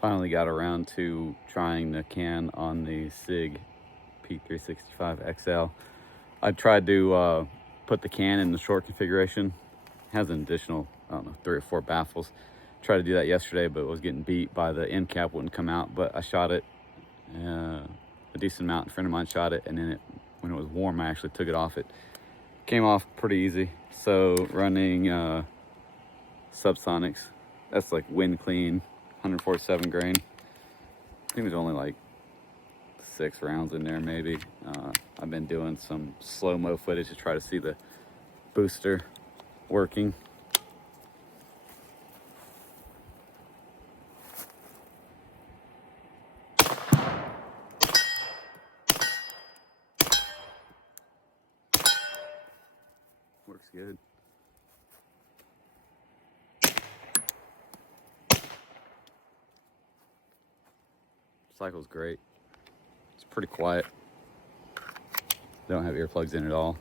Finally got around to trying the can on the Sig P365XL. I tried to put the can in the short configuration. It has an additional, I don't know, 3 or 4 baffles. Tried to do that yesterday, but was getting beat by the end cap wouldn't come out. But I shot it a decent amount. A friend of mine shot it, and then when it was warm, I actually took it off. It came off pretty easy. So running subsonics, that's like wind clean, 147 grain. I think there's only like 6 rounds in there maybe. I've been doing some slow-mo footage to try to see the booster working. Works good. Cycle's great. It's pretty quiet. Don't have earplugs in at all.